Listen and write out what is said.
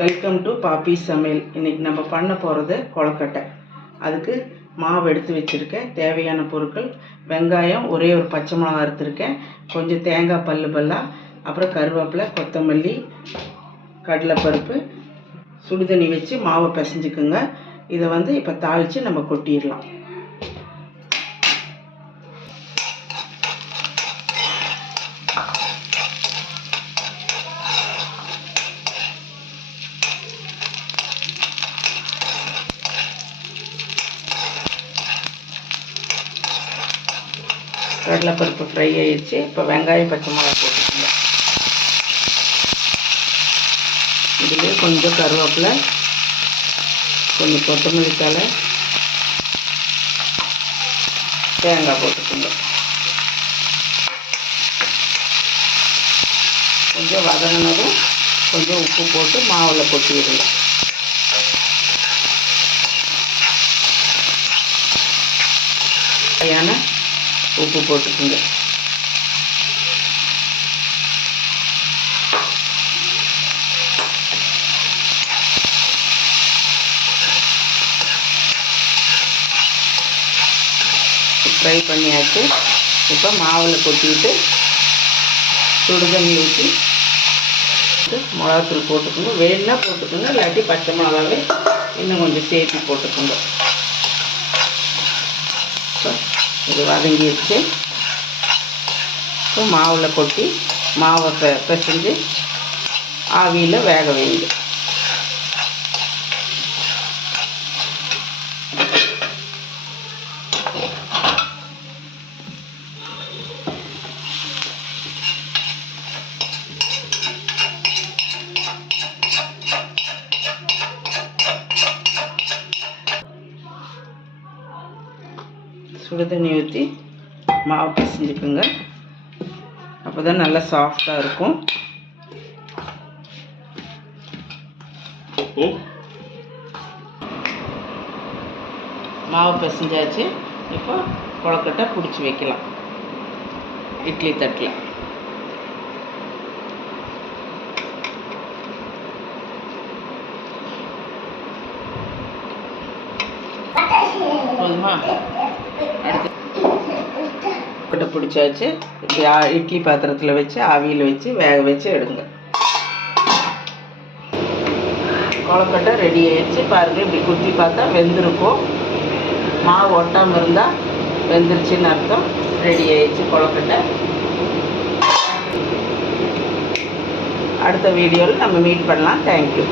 Welcome to பாப்பி சமையல் இன்றைக்கி நம்ம பண்ண போகிறது கொழக்கட்டை. அதுக்கு மாவு எடுத்து வச்சுருக்கேன். தேவையான பொருட்கள் வெங்காயம் ஒரே ஒரு பச்சை மிளகா அறுத்துருக்கேன் கொஞ்சம் தேங்காய் பல்லு பல்லாக அப்புறம் கருவேப்பிலை கொத்தமல்லி கடலைப்பருப்பு சுடுதண்ணி வச்சு மாவை பிசைஞ்சுக்குங்க. இதை வந்து இப்போ தாளித்து நம்ம கொட்டிடலாம். கடலைப்பருப்பு ஃப்ரை ஆயிடுச்சு. இப்போ வெங்காயம் பச்சை மிளகா போட்டுக்கோங்க. இதுலேயே கொஞ்சம் கருவேப்பிலை கொஞ்சம் கொத்தமல்லி தலை தேங்காய் போட்டுக்கோங்க. கொஞ்சம் வதங்கினதும் கொஞ்சம் உப்பு போட்டு மாவில் கொட்டிடுங்க தேவையான உப்பு போட்டுக்கோங்க. ஃப்ரை பண்ணியாச்சு. இப்போ மாவில் கொட்டிட்டு சுடு தண்ணி ஊற்றி மிளகாத்தூள் போட்டுக்கோங்க. வேணுன்னா போட்டுக்கோங்க. இல்லாட்டி பச்சை மிளகாவே இன்னும் கொஞ்சம் சேர்த்து போட்டுக்கோங்க. இப்போ இது வதங்கிடுச்சு இப்போ மாவில் கொட்டி மாவை பெ பிசைஞ்சு ஆவியில் வேக வைங்க. சுடு தண்ணி ஊற்றி மாவு பிசைஞ்சுக்குங்க. அப்போ தான் நல்லா சாஃப்டாக இருக்கும். மாவு பிசைஞ்சாச்சு. இப்போ கொழக்கட்டை பிடிச்சி வைக்கலாம். இட்லி தட்டில். போதுமா? அடுத்து பிடிச்சாச்சு இப்படி இட்லி பாத்திரத்தில் வச்சு ஆவியில் வச்சு வேக வச்சு எடுங்க. கொழக்கட்டை ரெடி ஆயிடுச்சு. பாருங்கள் இப்படி குத்தி பார்த்தா வெந்திருக்கும். மாவு ஒட்டாமல் இருந்தால் வெந்துருச்சுன்னு அர்த்தம். ரெடி ஆயிடுச்சு கொழக்கட்டை. அடுத்த வீடியோவில் நம்ம மீட் பண்ணலாம். தேங்க்யூ